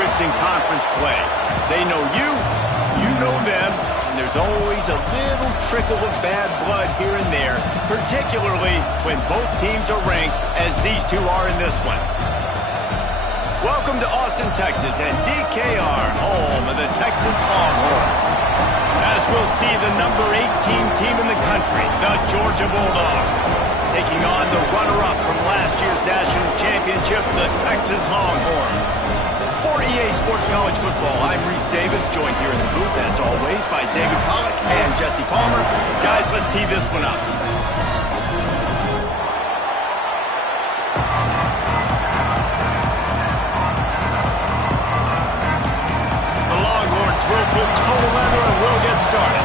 favorites in conference play. They know you, you know them, and there's always a little trickle of bad blood here and there, particularly when both teams are ranked as these two are in this one. Welcome to Austin, Texas, and DKR, home of the Texas Longhorns. As we'll see the number 18 team in the country, the Georgia Bulldogs, taking on the runner-up from last year's national championship, the Texas Longhorns. For EA Sports College Football, I'm Reese Davis, joined here in the booth, as always, by David Pollack and Jesse Palmer. Guys, let's tee this one up. The Longhorns will pull total leather and we'll get started.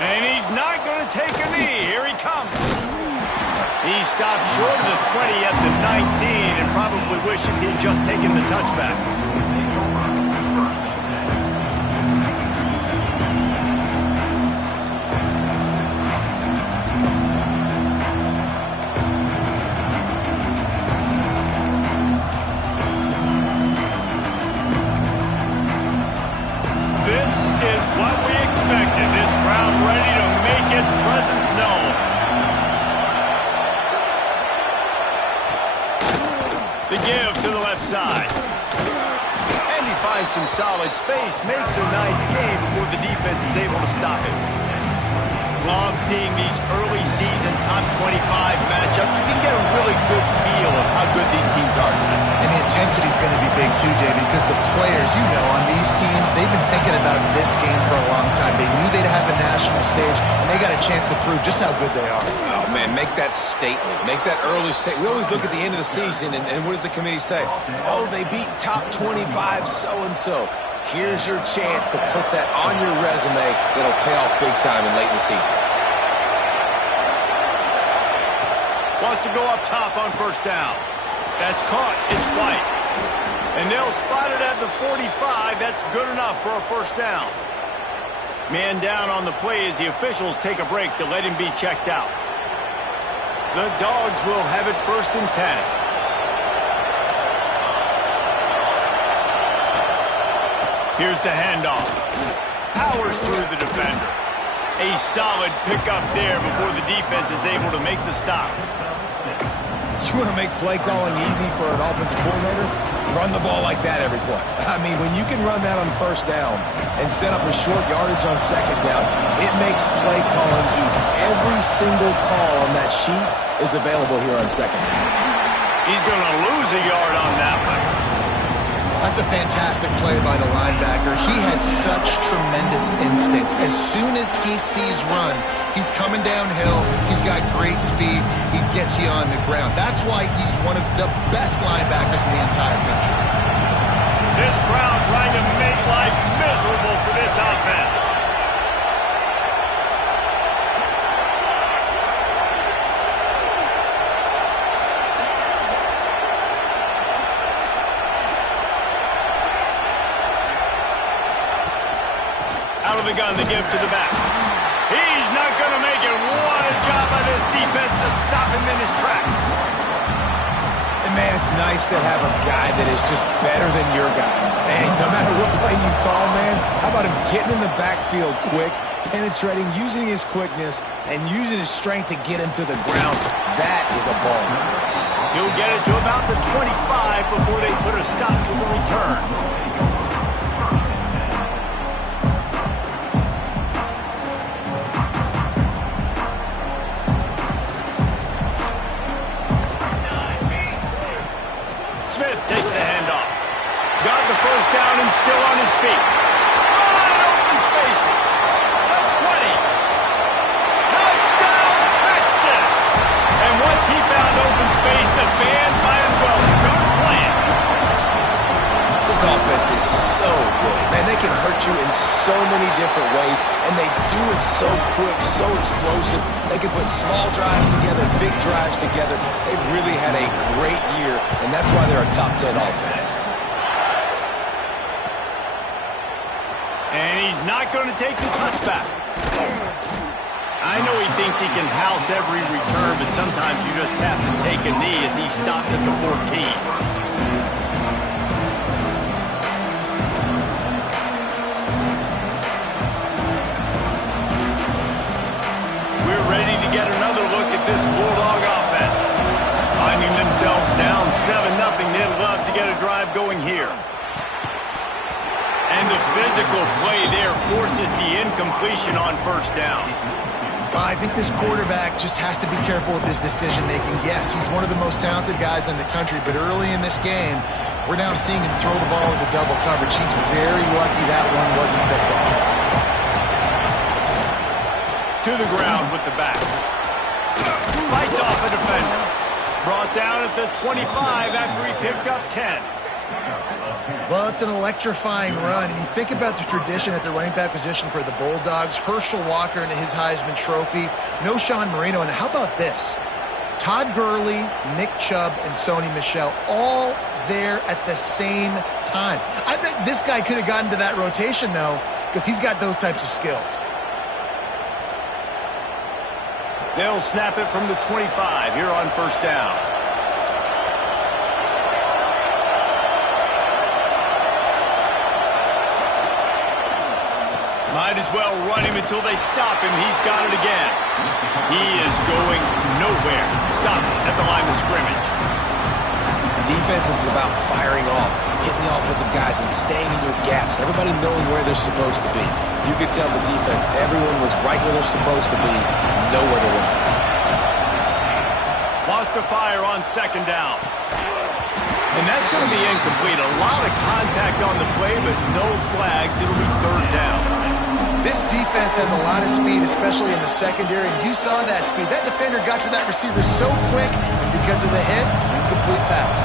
And he's not going to take a knee. Here he comes. He stopped short of the 20 at the 19 and probably wishes he'd just taken the touchback. This is what we expected. This crowd ready to make its presence known. The give to the left side. And he finds some solid space, makes a nice game before the defense is able to stop it. Love seeing these early season top 25 matchups. You can get a really good feel of how good these teams are. And the intensity is going to be big too, David, because the players, you know, on these teams, they've been thinking about this game for a long time. They knew they'd have a national stage, and they got a chance to prove just how good they are. Oh, man, make that statement. Make that early statement. We always look at the end of the season, and what does the committee say? Oh, they beat top 25 so-and-so. Here's your chance to put that on your resume that'll pay off big time and late in the season. Wants to go up top on first down. That's caught. It's White. And they'll spot it at the 45. That's good enough for a first down. Man down on the play as the officials take a break to let him be checked out. The Dogs will have it 1st and 10. Here's the handoff. Powers through the defender. A solid pickup there before the defense is able to make the stop. You want to make play calling easy for an offensive coordinator? Run the ball like that every play. I mean, when you can run that on first down and set up a short yardage on second down, it makes play calling easy. Every single call on that sheet is available here on second down. He's going to lose a yard on that one. That's a fantastic play by the linebacker. He has such tremendous instincts. As soon as he sees run, he's coming downhill. He's got great speed. He gets you on the ground. That's why he's one of the best linebackers in the entire country. This crowd trying to make life miserable for this offense. Out of the gun, the give to the back. He's not going to make it. What a job by this defense to stop him in his tracks. And, man, it's nice to have a guy that is just better than your guys. And no matter what play you call, man, how about him getting in the backfield quick, penetrating, using his quickness, and using his strength to get him to the ground? That is a ball. He'll get it to about the 25 before they put a stop to the return. Smith takes the handoff. Got the first down and still on his feet. Wide open spaces. The 20. Touchdown, Texas! And once he found open space, the band might as well start playing. This offense is so good. Man, they can hurt you in so many different ways, and they do it so quick, so explosive. They can put small drives together, big drives together. They've really had a great year, and that's why they're a top 10 offense. And he's not going to take the touchback. I know he thinks he can house every return, but sometimes you just have to take a knee as he stopped at the 14. Get another look at this Bulldog offense. Finding themselves down 7-0, they'd love to get a drive going here. And the physical play there forces the incompletion on first down. I think this quarterback just has to be careful with his decision-making. Yes, he's one of the most talented guys in the country, but early in this game, we're now seeing him throw the ball into double coverage. He's very lucky that one wasn't picked off. To the ground with the back. Fights off a defender. Brought down at the 25 after he picked up 10. Well, it's an electrifying run. And you think about the tradition at the running back position for the Bulldogs. Herschel Walker and his Heisman Trophy. No Sean Marino. And how about this? Todd Gurley, Nick Chubb, and Sony Michel all there at the same time. I bet this guy could have gotten to that rotation, though, because he's got those types of skills. They'll snap it from the 25 here on first down. Might as well run him until they stop him. He's got it again. He is going nowhere. Stop at the line of scrimmage. Defense is about firing off, hitting the offensive guys and staying in your gaps. Everybody knowing where they're supposed to be. You could tell the defense, everyone was right where they're supposed to be, nowhere to run. Lost to fire on second down. And that's going to be incomplete. A lot of contact on the play, but no flags. It'll be third down. This defense has a lot of speed, especially in the secondary, and you saw that speed. That defender got to that receiver so quick, and because of the hit, incomplete pass.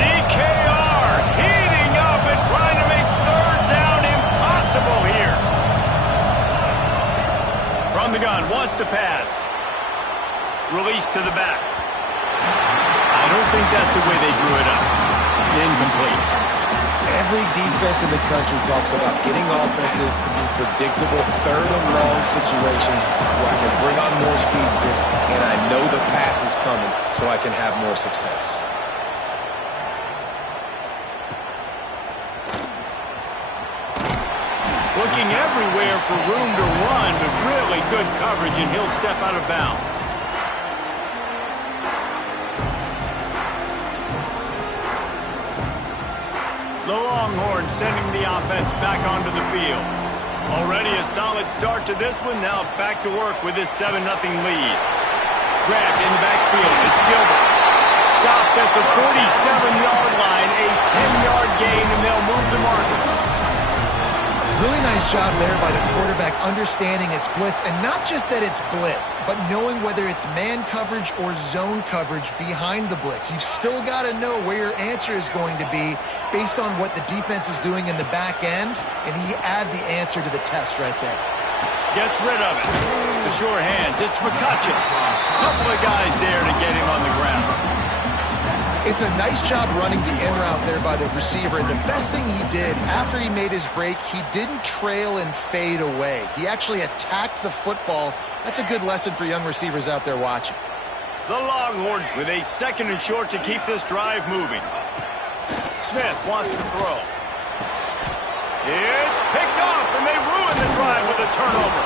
DKR heating up and trying to make third down impossible here. From the gun, wants to pass. Release to the back. I don't think that's the way they drew it up. Incomplete. Every defense in the country talks about getting offenses in predictable third and long situations where I can bring on more speedsters and I know the pass is coming so I can have more success. Looking everywhere for room to run, but really good coverage, and he'll step out of bounds. The Longhorns sending the offense back onto the field. Already a solid start to this one. Now back to work with this 7-0 lead. Grabbed in the backfield. It's Gilbert. Stopped at the 47-yard line. A 10-yard gain, and they'll move the markers. Really nice job there by the quarterback understanding it's blitz, and not just that it's blitz, but knowing whether it's man coverage or zone coverage behind the blitz. You've still got to know where your answer is going to be based on what the defense is doing in the back end, and he add the answer to the test right there. Gets rid of it. The sure hands. It's McCutcheon. Couple of guys there to get him on the ground. It's a nice job running the in route there by the receiver. And the best thing he did after he made his break, he didn't trail and fade away. He actually attacked the football. That's a good lesson for young receivers out there watching. The Longhorns with a second and short to keep this drive moving. Smith wants to throw. It's picked off, and they ruin the drive with a turnover.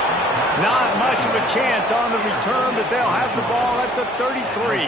Not much of a chance on the return, but they'll have the ball at the 33.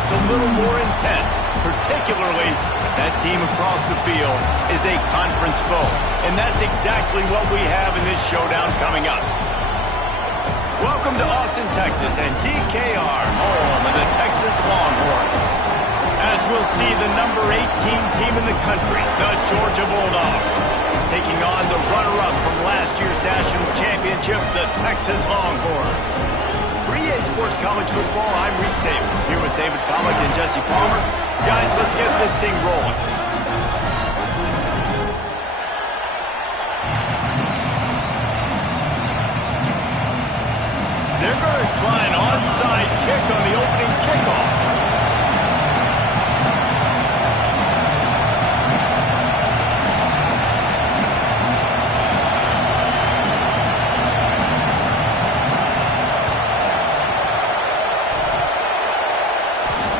that's a little more intense, particularly if that team across the field is a conference foe. And that's exactly what we have in this showdown coming up. Welcome to Austin, Texas, and DKR, home of the Texas Longhorns. As we'll see the number 18 team in the country, the Georgia Bulldogs, taking on the runner-up from last year's national championship, the Texas Longhorns. For EA Sports College Football, I'm Reese Davis, here with David Pollack and Jesse Palmer. Guys, let's get this thing rolling. They're going to try an onside kick on the opening kickoff.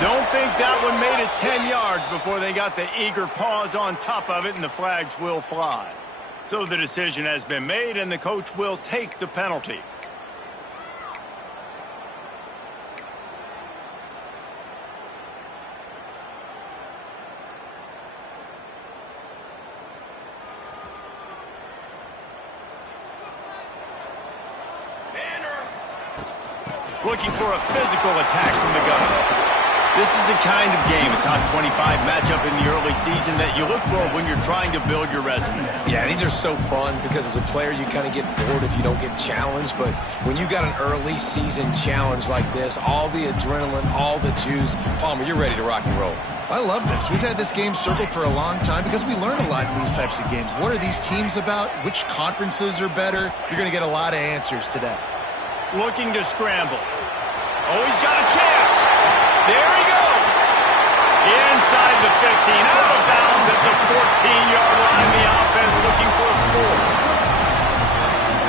Don't think that one made it 10 yards before they got the eager paws on top of it, and the flags will fly. So the decision has been made, and the coach will take the penalty. Looking for a physical attack from the gun. This is the kind of game, a top 25 matchup in the early season, that you look for when you're trying to build your resume. Yeah, these are so fun because as a player you kind of get bored if you don't get challenged, but when you got an early season challenge like this, all the adrenaline, all the juice, Palmer, you're ready to rock and roll. I love this. We've had this game circled for a long time because we learn a lot in these types of games. What are these teams about? Which conferences are better? You're going to get a lot of answers today. Looking to scramble. Oh, he's got a chance. There he goes. Inside the 15, out of bounds at the 14-yard line. The offense looking for a score.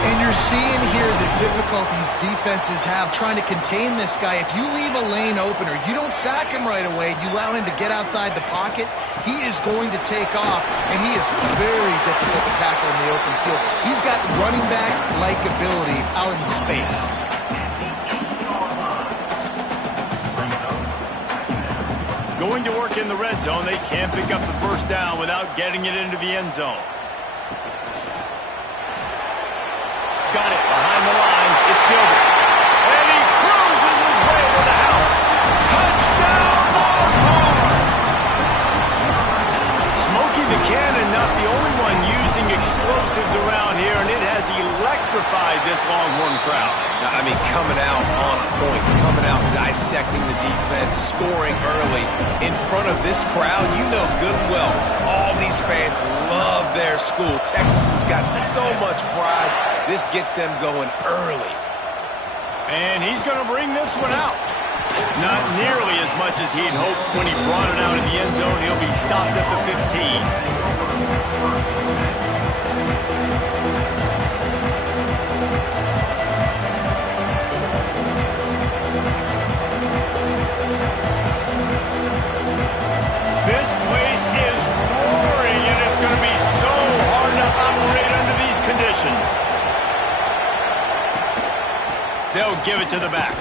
And you're seeing here the difficulties defenses have trying to contain this guy. If you leave a lane open or you don't sack him right away, you allow him to get outside the pocket, he is going to take off, and he is very difficult to tackle in the open field. He's got running back-like ability out in space. Going to work in the red zone. They can't pick up the first down without getting it into the end zone. Got it behind the line. It's Gilbert. And he cruises his way to the house. Touchdown, Longhorns! Smokey the Cannon, not the only one using explosives around here, and it has electrified this Longhorn crowd. I mean, coming out on point, coming out dissecting the defense, scoring early in front of this crowd. You know good and well, all these fans love their school. Texas has got so much pride. This gets them going early. And he's going to bring this one out. Not nearly as much as he'd hoped when he brought it out of the end zone. He'll be stopped at the 15. This place is roaring, and it's going to be so hard to operate under these conditions. They'll give it to the back.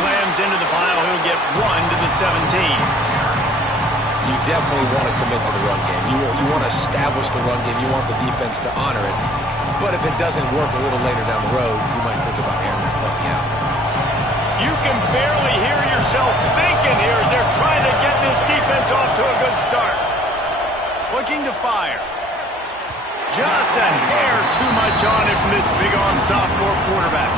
Slams into the pile. He'll get 1 to the 17. You definitely want to commit to the run game. You want to establish the run game. You want the defense to honor it. But if it doesn't work a little later down the road, you might think about airing that puppy out. You can barely hear yourself thinking here as they're trying to get this defense off to a good start. Looking to fire. Just a hair too much on it from this big-arm sophomore quarterback.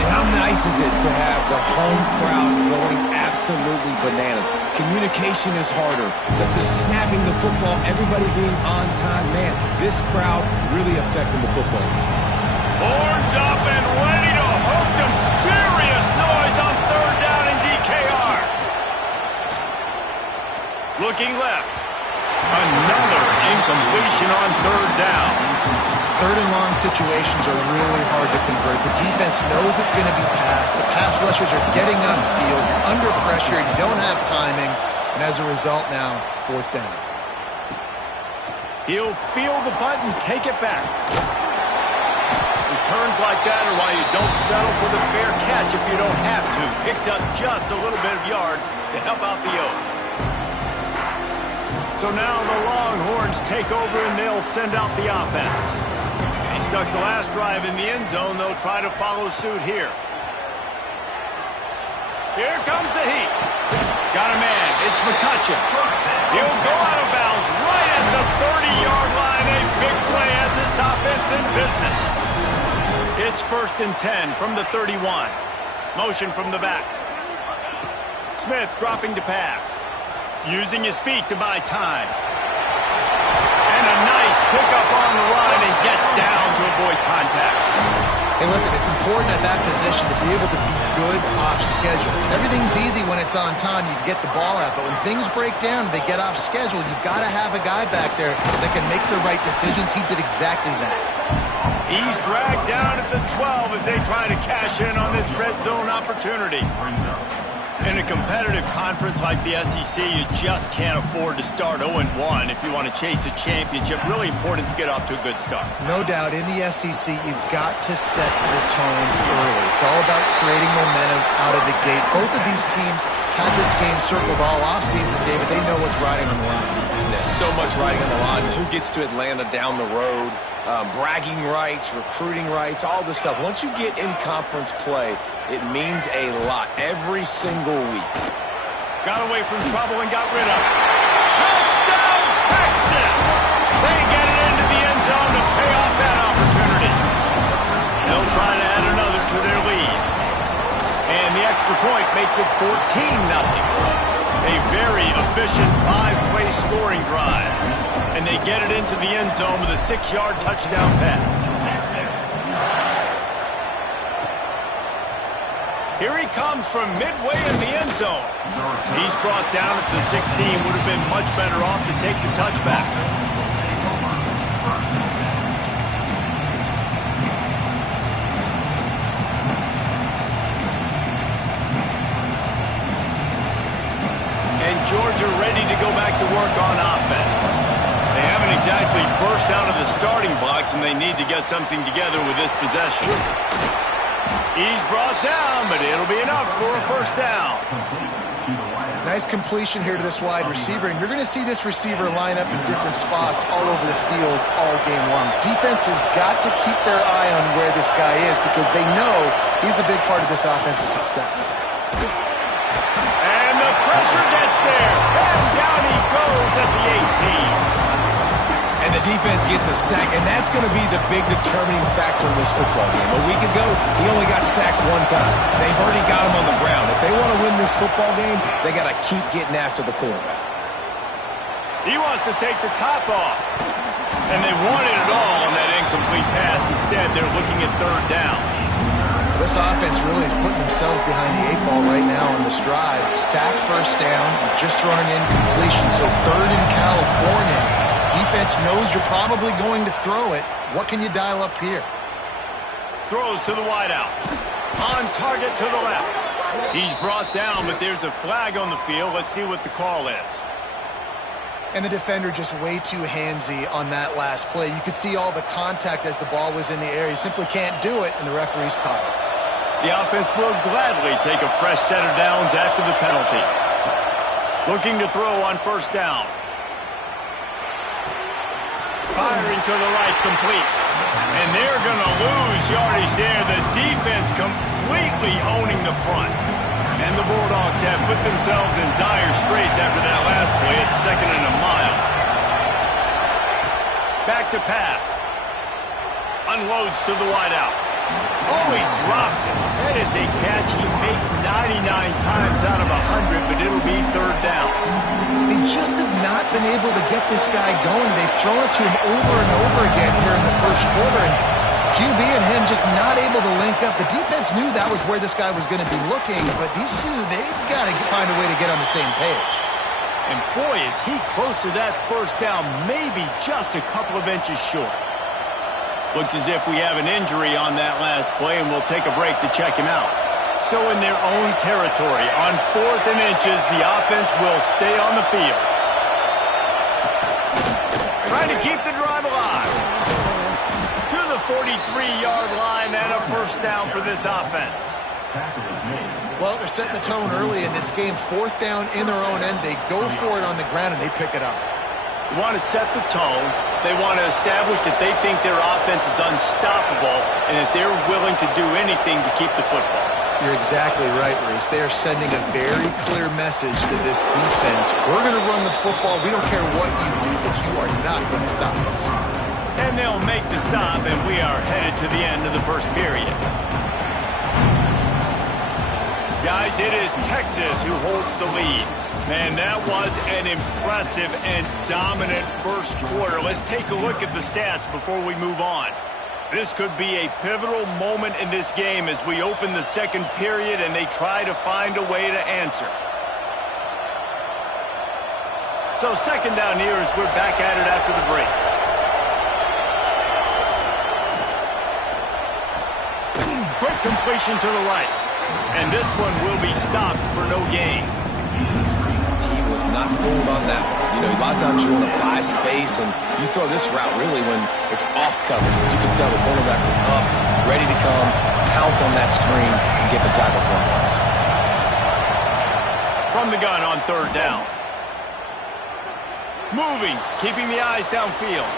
And how nice is it to have the home crowd going absolutely bananas? Communication is harder. The snapping the football, everybody being on time. Man, this crowd really affecting the football game. Horns up and ready to hook them. Serious noise on third down in DKR. Looking left. Another incompletion on third down. Third and long situations are really hard to convert. The defense knows it's going to be passed. The pass rushers are getting upfield. You're under pressure. You don't have timing. And as a result now, fourth down. He'll field the punt and take it back. He returns like that are why you don't settle for the fair catch if you don't have to. Picks up just a little bit of yards to help out the Oaks. So now the Longhorns take over and they'll send out the offense. They stuck the last drive in the end zone. They'll try to follow suit here. Here comes the heat. Got a man. It's McCutcheon. He'll go out of bounds right at the 30-yard line. A big play as this offense in business. It's 1st and 10 from the 31. Motion from the back. Smith dropping to pass. Using his feet to buy time. And a nice pickup on the line and gets down to avoid contact. Hey, listen, it's important at that position to be able to be good off schedule. Everything's easy when it's on time. You can get the ball out. But when things break down, they get off schedule. You've got to have a guy back there that can make the right decisions. He did exactly that. He's dragged down at the 12 as they try to cash in on this red zone opportunity. In a competitive conference like the SEC, you just can't afford to start 0-1 if you want to chase a championship. Really important to get off to a good start. No doubt, in the SEC, you've got to set the tone early. It's all about creating momentum out of the gate. Both of these teams had this game circled all offseason, David. They know what's riding on the line. There's so much riding on the line. Who gets to Atlanta down the road? Bragging rights, recruiting rights, all this stuff. Once you get in conference play, it means a lot every single week. Got away from trouble and got rid of it. Touchdown, Texas! They get it into the end zone to pay off that opportunity. They'll try to add another to their lead. And the extra point makes it 14-0. A very efficient 5-play scoring drive. And they get it into the end zone with a 6-yard touchdown pass. Here he comes from midway in the end zone. He's brought down at the 16. Would have been much better off to take the touchback. And Georgia ready to go back to work on offense. They haven't exactly burst out of the starting blocks, and they need to get something together with this possession. He's brought down, but it'll be enough for a first down. Nice completion here to this wide receiver, and you're going to see this receiver line up in different spots all over the field all game long. Defense has got to keep their eye on where this guy is because they know he's a big part of this offense's success. And the pressure gets there, and down he goes at the 18. And the defense gets a sack, and that's going to be the big determining factor in this football game. A week ago, he only got sacked one time. They've already got him on the ground. If they want to win this football game, they got to keep getting after the quarterback. He wants to take the top off. And they wanted it all on that incomplete pass. Instead, they're looking at third down. This offense really is putting themselves behind the 8 ball right now on this drive. Sacked first down, just thrown an incompletion, so third in California. Defense knows you're probably going to throw it. What can you dial up here? Throws to the wideout. On target to the left. He's brought down, but there's a flag on the field. Let's see what the call is. And the defender just way too handsy on that last play. You could see all the contact as the ball was in the air. You simply can't do it, and the referee's caught it. The offense will gladly take a fresh set of downs after the penalty. Looking to throw on first down. Firing to the right, complete. And they're going to lose yardage there. The defense completely owning the front. And the Bulldogs have put themselves in dire straits after that last play. It's 2nd and a mile. Back to pass. Unloads to the wideout. Oh, he drops it. That is a catch he makes 99 times out of 100, but it'll be third down. They just have not been able to get this guy going. They've thrown it to him over and over again here in the first quarter, and QB and him just not able to link up. The defense knew that was where this guy was going to be looking, but these two, they've got to find a way to get on the same page. And boy, is he close to that first down, maybe just a couple of inches short. Looks as if we have an injury on that last play, and we'll take a break to check him out. So in their own territory, on 4th and inches, the offense will stay on the field. Trying to keep the drive alive. To the 43-yard line and a first down for this offense. Well, they're setting the tone early in this game. Fourth down in their own end. They go for it on the ground, and they pick it up. They want to set the tone. They want to establish that they think their offense is unstoppable and that they're willing to do anything to keep the football. You're exactly right, Reese. They are sending a very clear message to this defense. We're going to run the football. We don't care what you do, but you are not going to stop us. And they'll make the stop, and we are headed to the end of the first period. Guys, it is Texas who holds the lead. Man, that was an impressive and dominant first quarter. Let's take a look at the stats before we move on. This could be a pivotal moment in this game as we open the second period and they try to find a way to answer. So second down here as we're back at it after the break. Quick completion to the right. And this one will be stopped for no gain. He was not fooled on that one. You know, a lot of times you want to buy space, and you throw this route really when it's off coverage. You can tell the cornerback was up, ready to come, pounce on that screen, and get the tackle for once. From the gun on third down. Moving, keeping the eyes downfield.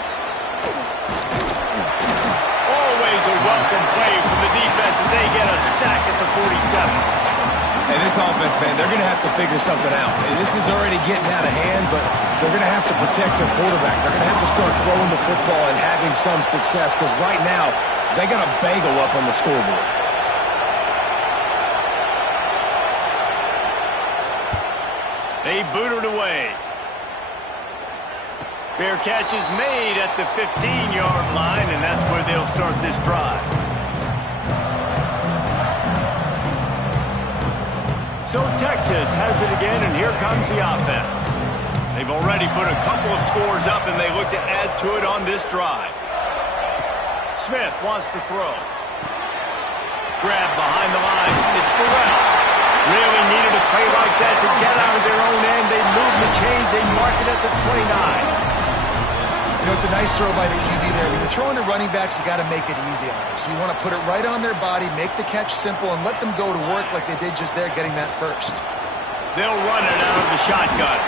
Always a welcome play from the defense as they get a sack at the 47. And this offense, man, they're going to have to figure something out. This is already getting out of hand, but they're going to have to protect their quarterback. They're going to have to start throwing the football and having some success because right now they got a bagel up on the scoreboard. They boot it away. Fair catch is made at the 15-yard line, and that's where they'll start this drive. So Texas has it again, and here comes the offense. They've already put a couple of scores up, and they look to add to it on this drive. Smith wants to throw. Grab behind the line. It's Burrell. Really needed a play like that to get out of their own end. They move the chains. They mark it at the 29. You know, it's a nice throw by the QB there. When you're throwing to running backs, you got to make it easy on them. So you want to put it right on their body, make the catch simple, and let them go to work like they did just there, getting that first. They'll run it out of the shotgun.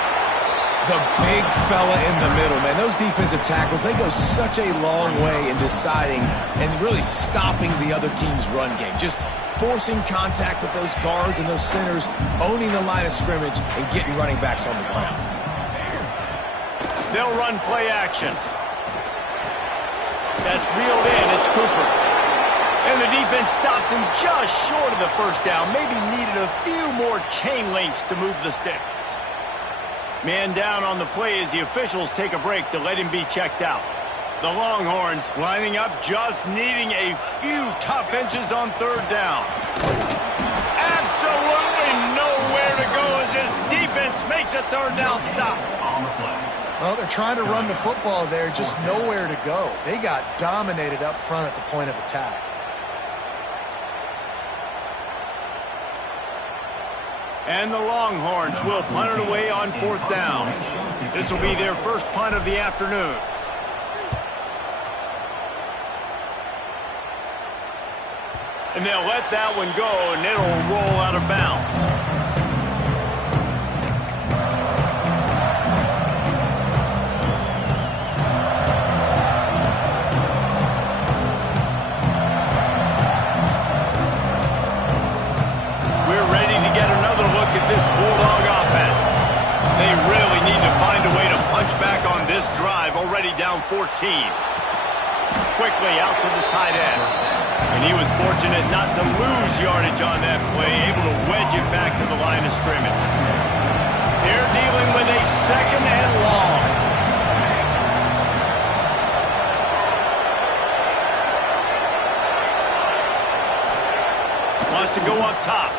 The big fella in the middle, man. Those defensive tackles, they go such a long way in deciding and really stopping the other team's run game. Just forcing contact with those guards and those centers, owning the line of scrimmage, and getting running backs on the ground. They'll run play action. That's reeled in. It's Cooper. And the defense stops him just short of the first down. Maybe needed a few more chain links to move the sticks. Man down on the play as the officials take a break to let him be checked out. The Longhorns lining up, just needing a few tough inches on third down. Absolutely nowhere to go as this defense makes a third down stop. On the play. Well, they're trying to run the football there, just nowhere to go. They got dominated up front at the point of attack. And the Longhorns will punt it away on fourth down. This will be their first punt of the afternoon. And they'll let that one go, and it'll roll out of bounds. This Bulldog offense. They really need to find a way to punch back on this drive, already down 14. Quickly out to the tight end. And he was fortunate not to lose yardage on that play, able to wedge it back to the line of scrimmage. They're dealing with a second and long. Wants to go up top.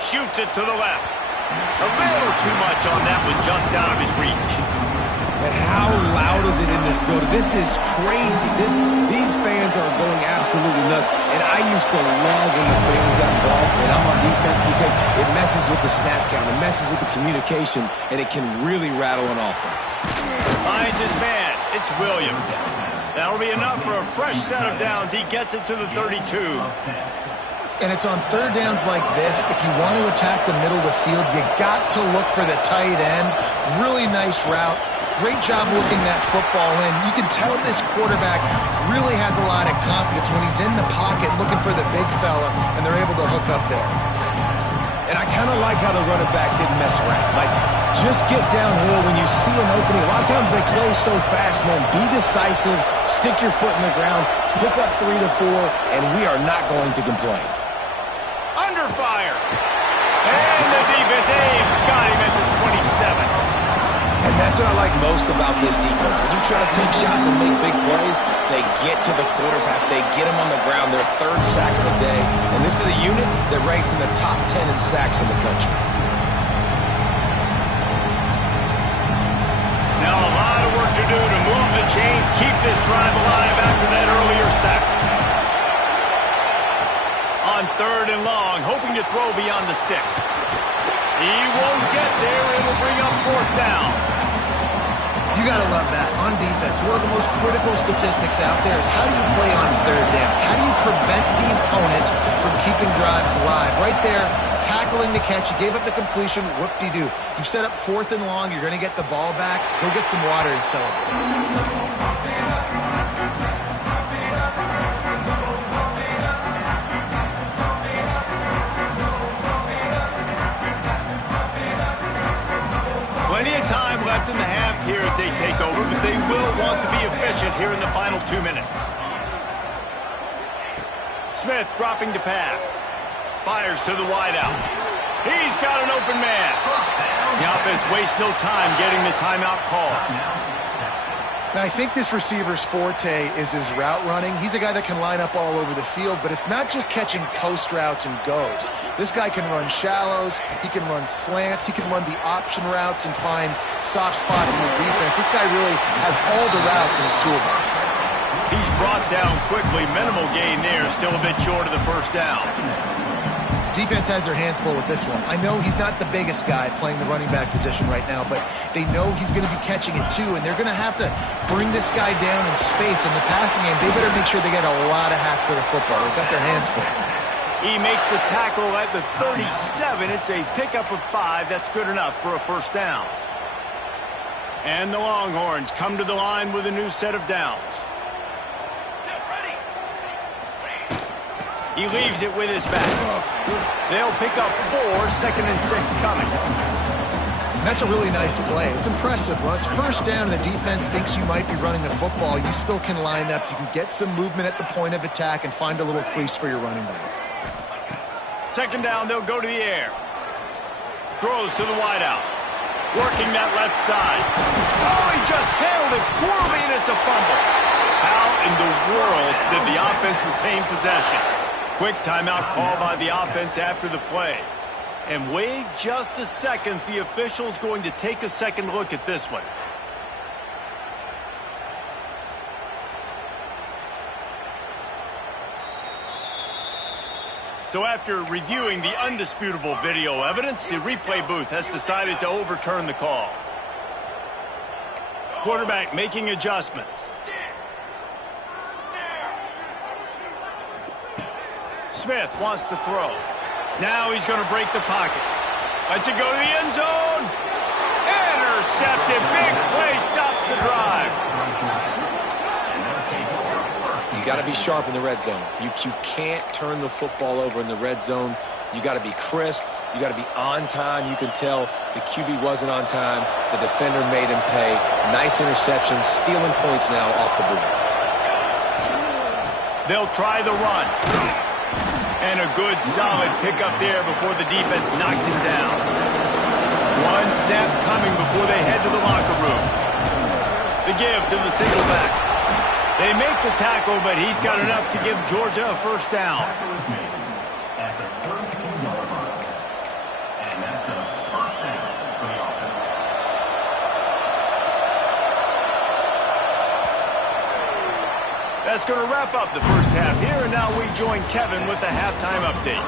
Shoots it to the left. A little too much on that one, just out of his reach. And how loud is it in this building? This is crazy. These fans are going absolutely nuts. And I used to love when the fans got involved, and I'm on defense because it messes with the snap count. It messes with the communication, and it can really rattle an offense. Finds his man. It's Williams. That'll be enough for a fresh set of downs. He gets it to the 32. And it's on third downs like this. If you want to attack the middle of the field, you got to look for the tight end. Really nice route. Great job looking that football in. You can tell this quarterback really has a lot of confidence when he's in the pocket looking for the big fella, and they're able to hook up there. And I kind of like how the running back didn't mess around. Like, just get downhill when you see an opening. A lot of times they close so fast, man. Be decisive, stick your foot in the ground, pick up 3 to 4, and we are not going to complain. Under fire. And the defense, got him at the 27. And that's what I like most about this defense. When you try to take shots and make big plays, they get to the quarterback. They get him on the ground. Their third sack of the day. And this is a unit that ranks in the top 10 in sacks in the country. Now a lot of work to do to move the chains, keep this drive alive after that earlier sack. On third and long, hoping to throw beyond the sticks. He won't get there. It'll bring up fourth down. You got to love that. On defense, one of the most critical statistics out there is how do you play on third down? How do you prevent the opponent from keeping drives alive? Right there, tackling the catch. You gave up the completion. Whoop-de-doo. You set up fourth and long. You're going to get the ball back. Go get some water and celebrate. Plenty of time left in the half here as they take over, but they will want to be efficient here in the final 2 minutes. Smith dropping to pass. Fires to the wideout. He's got an open man. The offense wastes no time getting the timeout call. Now, I think this receiver's forte is his route running. He's a guy that can line up all over the field, but it's not just catching post routes and goes. This guy can run shallows, he can run slants, he can run the option routes and find soft spots in the defense. This guy really has all the routes in his toolbox. He's brought down quickly. Minimal gain there, still a bit short of the first down. Defense has their hands full with this one. I know he's not the biggest guy playing the running back position right now, but they know he's going to be catching it too, and they're going to have to bring this guy down in space. In the passing game, they better make sure they get a lot of hats to the football. They've got their hands full. He makes the tackle at the 37. It's a pickup of 5. That's good enough for a first down. And the Longhorns come to the line with a new set of downs. He leaves it with his back. They'll pick up 4, 2nd and 6 coming. And that's a really nice play. It's impressive. Well, it's first down and the defense thinks you might be running the football. You still can line up. You can get some movement at the point of attack and find a little crease for your running back. 2nd down, they'll go to the air. Throws to the wideout. Working that left side. Oh, he just handled it poorly, and it's a fumble. How in the world did the offense retain possession? Quick timeout call by the offense after the play. And wait just a second. The official's going to take a second look at this one. So after reviewing the undisputable video evidence, the replay booth has decided to overturn the call. Quarterback making adjustments. Smith wants to throw. Now he's going to break the pocket. Lets it go to the end zone. Intercepted. Big play stops the drive. You got to be sharp in the red zone. You can't turn the football over in the red zone. You got to be crisp. You got to be on time. You can tell the QB wasn't on time. The defender made him pay. Nice interception. Stealing points now off the board. They'll try the run. And a good, solid pickup there before the defense knocks him down. One snap coming before they head to the locker room. The give to the single back. They make the tackle, but he's got enough to give Georgia a first down. That's going to wrap up the first half here, and now we join Kevin with the halftime update.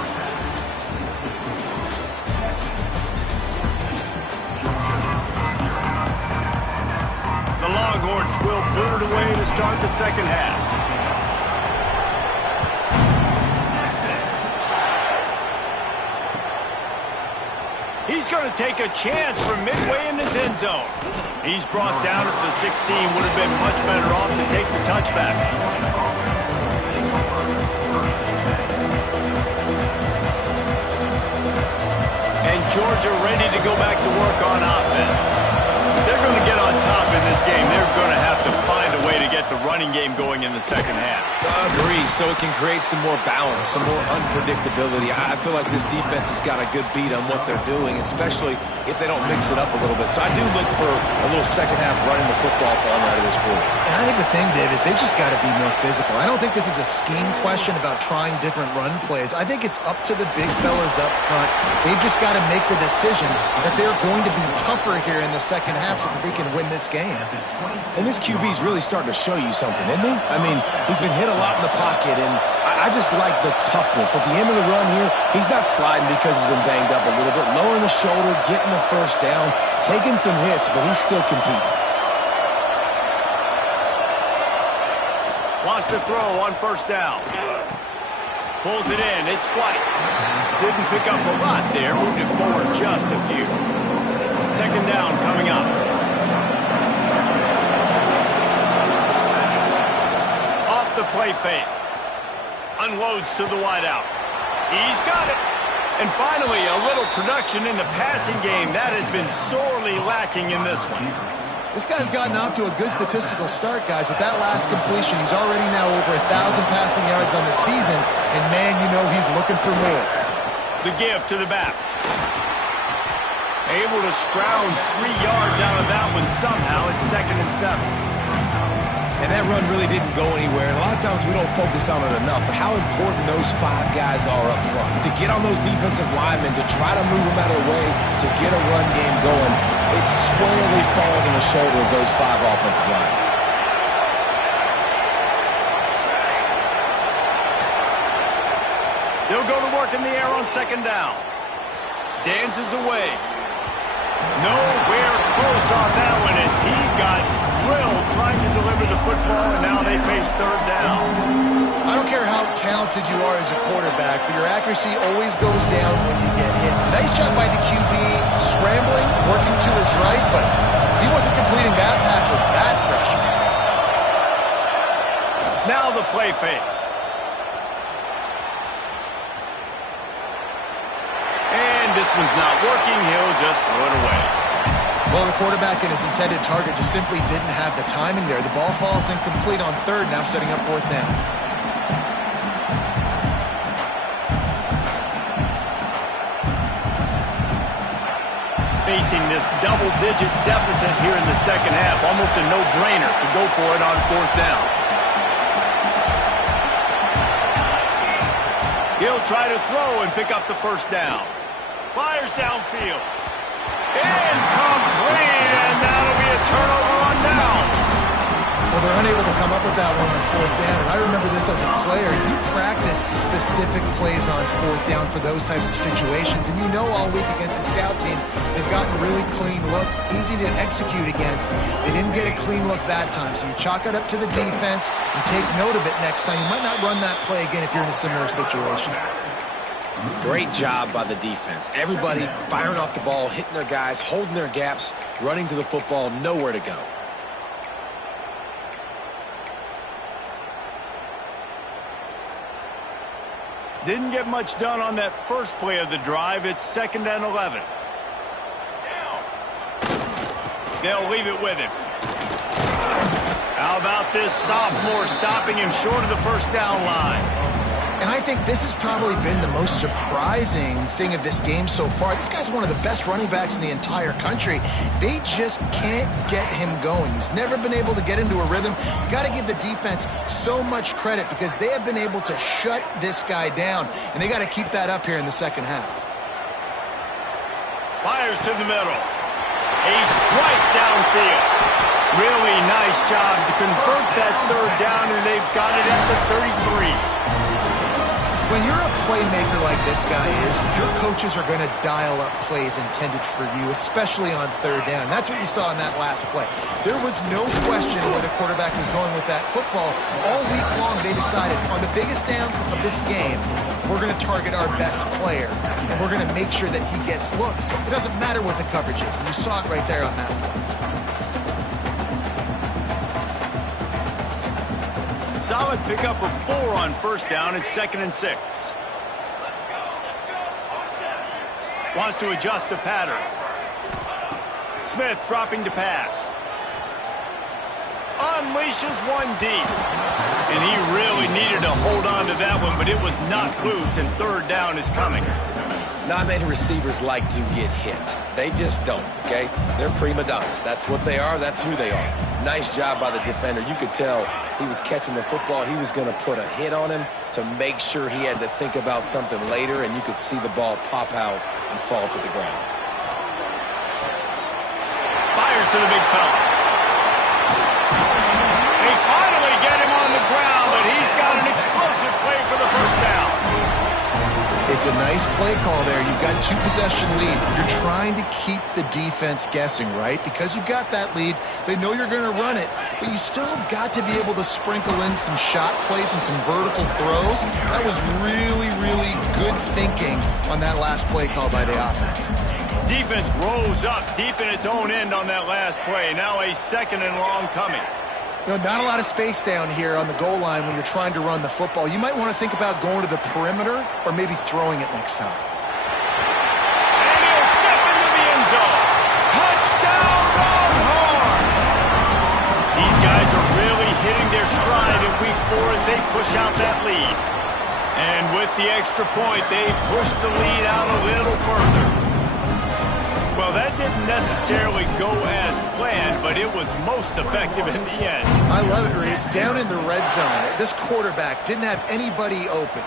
The Longhorns will boot it away to start the second half. He's going to take a chance from midway in his end zone. He's brought down at the 16. Would have been much better off to take the touchback. And Georgia ready to go back to work on offense. They're going to get on top in this game. They're going to have to find a way to get the running game going in the second half. Agree, so it can create some more balance, some more unpredictability. I feel like this defense has got a good beat on what they're doing, especially if they don't mix it up a little bit. So I do look for a little second half running the football from out of this group. And I think the thing, Dave, is they just got to be more physical. I don't think this is a scheme question about trying different run plays. I think it's up to the big fellas up front. They've just got to make the decision that they're going to be tougher here in the second half so that they can win this game. And this QB's really starting to show you something, isn't he? I mean, he's been hit a lot in the pocket, and I just like the toughness. At the end of the run here, he's not sliding because he's been banged up a little bit. Lowering the shoulder, getting the first down, taking some hits, but he's still competing. Wants to throw on first down. Pulls it in. It's White. Didn't pick up a lot there. Moved it forward just a few. Second down coming up. Off the play fake. Unloads to the wideout. He's got it. And finally, a little production in the passing game. That has been sorely lacking in this one. This guy's gotten off to a good statistical start, guys. With that last completion, he's already now over 1,000 passing yards on the season. And, man, you know he's looking for more. The give to the back. Able to scrounge 3 yards out of that one somehow. It's 2nd and 7. And that run really didn't go anywhere. And a lot of times we don't focus on it enough, but how important those 5 guys are up front. To get on those defensive linemen, to try to move them out of the way, to get a run game going, it squarely falls on the shoulder of those 5 offensive linemen. They'll go to work in the air on second down. Dances away. Nowhere close on that one as he got drilled trying to deliver the football, and now they face third down. I don't care how talented you are as a quarterback, but your accuracy always goes down when you get hit. Nice job by the QB scrambling, working to his right, but he wasn't completing that pass with that pressure. Now the play fake. And this one's not working. He'll just throw it away. Well, the quarterback and his intended target just simply didn't have the timing there. The ball falls incomplete on third, now setting up fourth down. Facing this double-digit deficit here in the second half, almost a no-brainer to go for it on fourth down. He'll try to throw and pick up the first down. Fires downfield. Incomplete, and that'll be a turnover on downs. Well, they're unable to come up with that one on fourth down, and I remember this as a player. You practice specific plays on fourth down for those types of situations, and you know all week against the scout team, they've gotten really clean looks, easy to execute against. They didn't get a clean look that time, so you chalk it up to the defense and take note of it next time. You might not run that play again if you're in a similar situation. Great job by the defense. Everybody firing off the ball, hitting their guys, holding their gaps, running to the football, nowhere to go. Didn't get much done on that first play of the drive. It's 2nd and 11. They'll leave it with him. How about this sophomore stopping him short of the first down line? And I think this has probably been the most surprising thing of this game so far. This guy's one of the best running backs in the entire country. They just can't get him going. He's never been able to get into a rhythm. You got to give the defense so much credit because they have been able to shut this guy down, and they got to keep that up here in the second half. Fires to the middle. A strike downfield. Really nice job to convert that third down, and they've got it at the 33. When you're a playmaker like this guy is, your coaches are going to dial up plays intended for you, especially on third down. That's what you saw in that last play. There was no question where the quarterback was going with that football. All week long, they decided on the biggest downs of this game, we're going to target our best player, and we're going to make sure that he gets looks. It doesn't matter what the coverage is, and you saw it right there on that play. Solid pickup of 4 on first down. It's 2nd and 6. Wants to adjust the pattern. Smith dropping to pass. Unleashes one deep. And he really needed to hold on to that one, but it was knocked loose, and third down is coming. Not many receivers like to get hit. They just don't, okay? They're prima donnas. That's what they are. That's who they are. Nice job by the defender. You could tell he was catching the football. He was going to put a hit on him to make sure he had to think about something later, and you could see the ball pop out and fall to the ground. Fires to the big fella. They finally get him on the ground, but he's got an explosive play for the first down. It's a nice play call there. You've got 2-possession lead. You're trying to keep the defense guessing, right? Because you've got that lead, they know you're going to run it, but you still have got to be able to sprinkle in some shot plays and some vertical throws. That was really, really good thinking on that last play call by the offense. Defense rose up deep in its own end on that last play. Now a 2nd and long coming. You know, not a lot of space down here on the goal line when you're trying to run the football. You might want to think about going to the perimeter or maybe throwing it next time. And he'll step into the end zone. Touchdown, Longhorn! These guys are really hitting their stride in week 4 as they push out that lead. And with the extra point, they push the lead out a little further. Well, that didn't necessarily go as planned, but it was most effective in the end. I love it, Reese. Down in the red zone, this quarterback didn't have anybody open.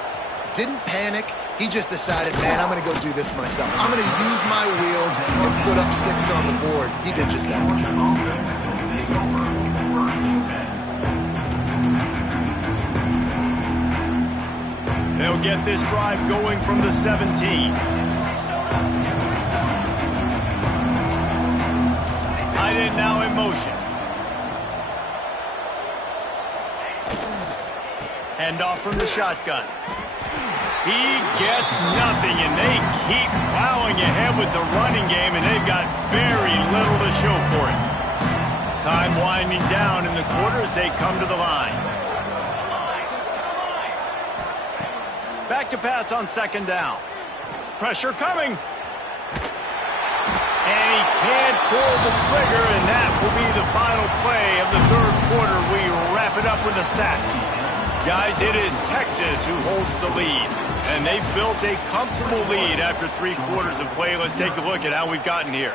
Didn't panic. He just decided, man, I'm going to go do this myself. I'm going to use my wheels and put up 6 on the board. He did just that. They'll get this drive going from the 17. Tight end now in motion. Handoff from the shotgun. He gets nothing, and they keep plowing ahead with the running game, and they've got very little to show for it. Time winding down in the quarter as they come to the line. Back to pass on 2nd down. Pressure coming. And he can't pull the trigger, and that will be the final play of the 3rd quarter. We wrap it up with a sack. Guys, it is Texas who holds the lead, and they've built a comfortable lead after 3 quarters of play. Let's take a look at how we've gotten here.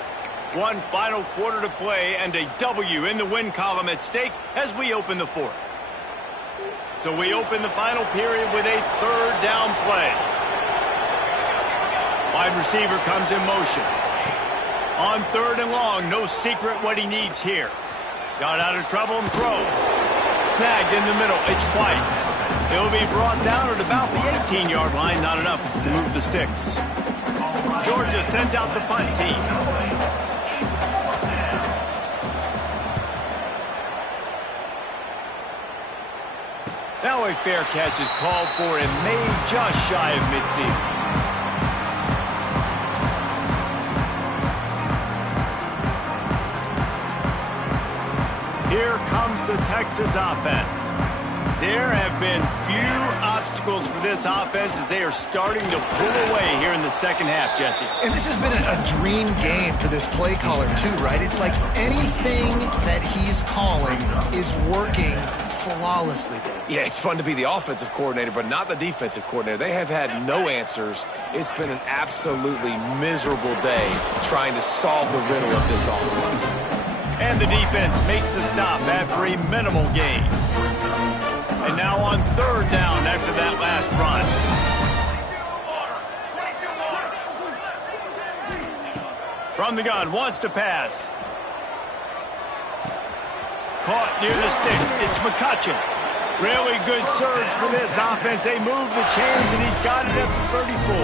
1 final quarter to play, and a W in the win column at stake as we open the 4th. So we open the final period with a 3rd down play. Wide receiver comes in motion. On 3rd and long, no secret what he needs here. Got out of trouble and throws. Snagged in the middle. It's White. He'll be brought down at about the 18-yard line. Not enough to move the sticks. Georgia sends out the punt team. Now a fair catch is called for and made just shy of midfield. Here comes the Texas offense. There have been few obstacles for this offense as they are starting to pull away here in the 2nd half, Jesse. And this has been a dream game for this play caller, too, right? It's like anything that he's calling is working flawlessly. Yeah, it's fun to be the offensive coordinator, but not the defensive coordinator. They have had no answers. It's been an absolutely miserable day trying to solve the riddle of this offense. And the defense makes the stop after a minimal gain. And now on 3rd down after that last run. From the gun, wants to pass. Caught near the sticks. It's McCutcheon. Really good surge for this offense. They move the chains, and he's got it at the 34.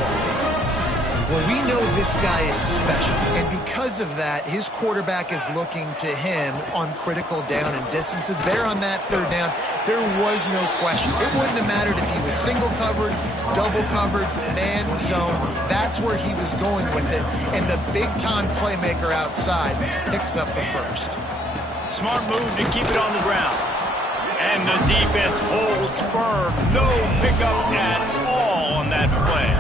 Well, we know this guy is special, and because of that, his quarterback is looking to him on critical down and distances. There on that third down, there was no question. It wouldn't have mattered if he was single covered, double covered, man zone. That's where he was going with it, and the big-time playmaker outside picks up the first. Smart move to keep it on the ground. And the defense holds firm. No pickup at all on that play.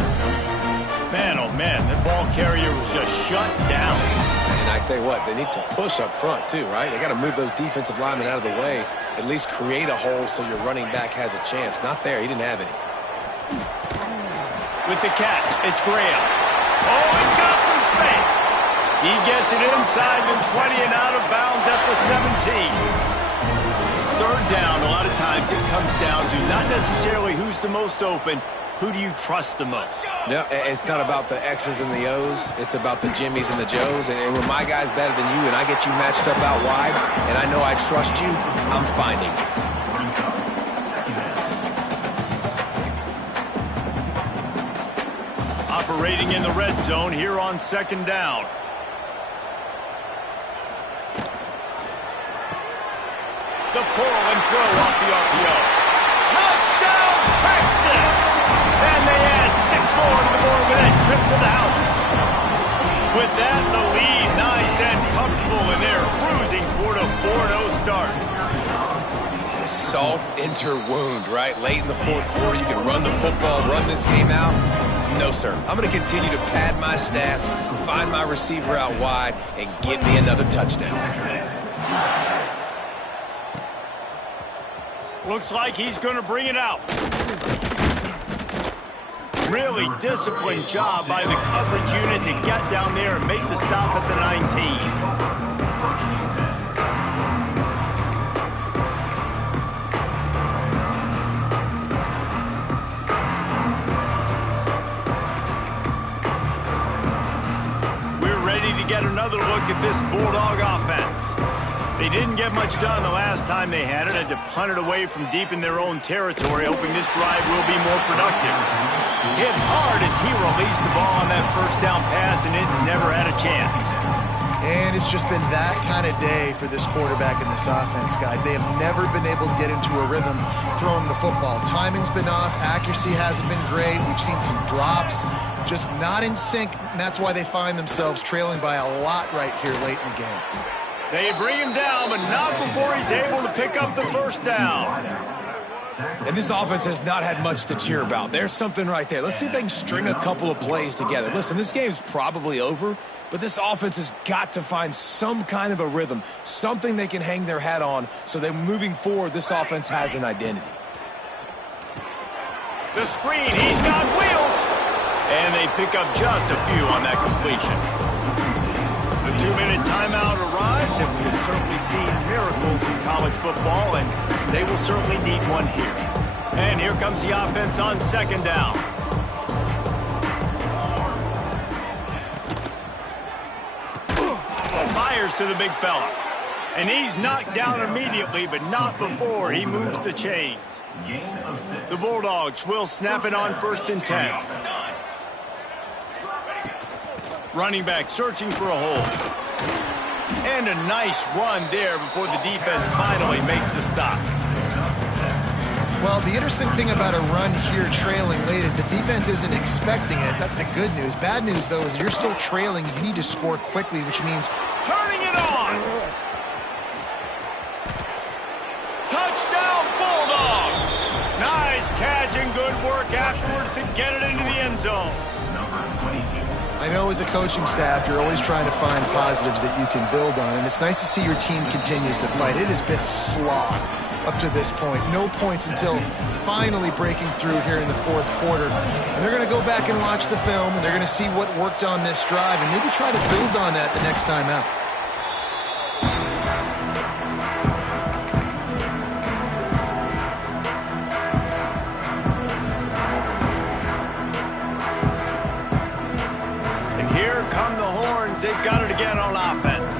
Man, oh man, the ball carrier was just shut down. And I tell you what, they need some push up front too, right? They got to move those defensive linemen out of the way, at least create a hole so your running back has a chance. Not there, he didn't have any. With the catch, it's Graham. Oh, he's got some space. He gets it inside the 20 and out of bounds at the 17. Third down, a lot of times it comes down to not necessarily who's the most open, who do you trust the most? Yeah, it's not about the X's and the O's. It's about the Jimmies and the Joes. And when my guy's better than you and I get you matched up out wide and I know I trust you, I'm finding you. Operating in the red zone here on second down. The pull and throw off the RPO. Touchdown, Texas! And they add 6 more to the board with that trip to the house. With that, the lead nice and comfortable, and they're cruising toward a 4-0 start. Salt enter wound, right? Late in the fourth quarter, you can run the football, run this game out. No, sir. I'm going to continue to pad my stats, find my receiver out wide, and get me another touchdown. Looks like he's going to bring it out. Really disciplined job by the coverage unit to get down there and make the stop at the 19. Get another look at this Bulldog offense. They didn't get much done the last time they had it. Had to punt it away from deep in their own territory, hoping this drive will be more productive. Hit hard as he released the ball on that first down pass, and it never had a chance. And it's just been that kind of day for this quarterback and this offense, guys. They have never been able to get into a rhythm throwing the football. Timing's been off. Accuracy hasn't been great. We've seen some drops. Just not in sync, and that's why they find themselves trailing by a lot right here late in the game. They bring him down, but not before he's able to pick up the first down. And this offense has not had much to cheer about. There's something right there. Let's see if they can string a couple of plays together. Listen, this game's probably over, but this offense has got to find some kind of a rhythm, something they can hang their hat on so that moving forward, this offense has an identity. The screen, he's got wheels. And they pick up just a few on that completion. The 2-minute timeout arrives, and we have certainly seen miracles in college football, and they will certainly need one here. And here comes the offense on second down. Fires to the big fella. And he's knocked down immediately, but not before he moves the chains. The Bulldogs will snap it on 1st and 10. Running back searching for a hole. And a nice run there before the defense finally makes the stop. Well, the interesting thing about a run here trailing late is the defense isn't expecting it. That's the good news. Bad news, though, is you're still trailing. You need to score quickly, which means turning it on. Touchdown, Bulldogs. Nice catch and good work afterwards to get it into the end zone. I know as a coaching staff, you're always trying to find positives that you can build on, and it's nice to see your team continues to fight. It has been a slog up to this point. No points until finally breaking through here in the fourth quarter. And they're going to go back and watch the film, and they're going to see what worked on this drive and maybe try to build on that the next time out. They've got it again on offense.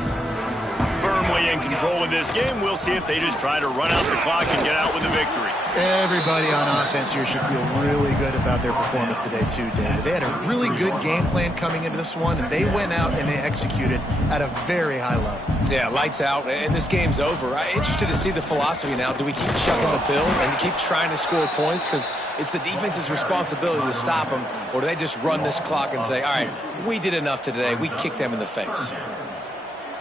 Firmly in control of this this game, we'll see if they just try to run out the clock and get out with a victory. Everybody on offense here should feel really good about their performance today too, David. They had a really good game plan coming into this one, and they went out and they executed at a very high level. Yeah, lights out, and this game's over. I'm interested to see the philosophy now. Do we keep chucking the pill and keep trying to score points because it's the defense's responsibility to stop them, or do they just run this clock and say, all right, we did enough today, we kicked them in the face?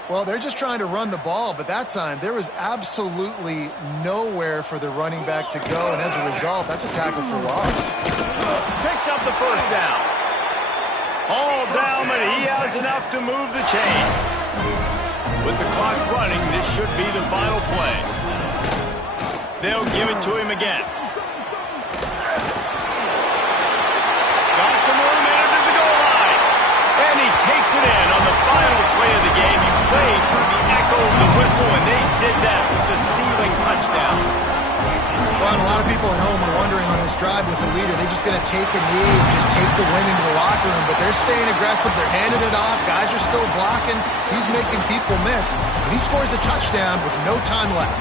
Well, they're just trying to run the ball, but that time there was absolutely nowhere for the running back to go, and as a result, that's a tackle for loss. Picks up the first down. All down, but he has enough to move the chains. With the clock running, this should be the final play. They'll give it to him again. Got some momentum to the goal line. And he takes it in on the final play of the game. He played through the echo of the whistle, and they did that with the sealing touchdown. Well, and a lot of people at home are wondering on this drive with the lead, are they just going to take a knee and just take the win into the locker room? But they're staying aggressive. They're handing it off. Guys are still blocking. He's making people miss. And he scores a touchdown with no time left.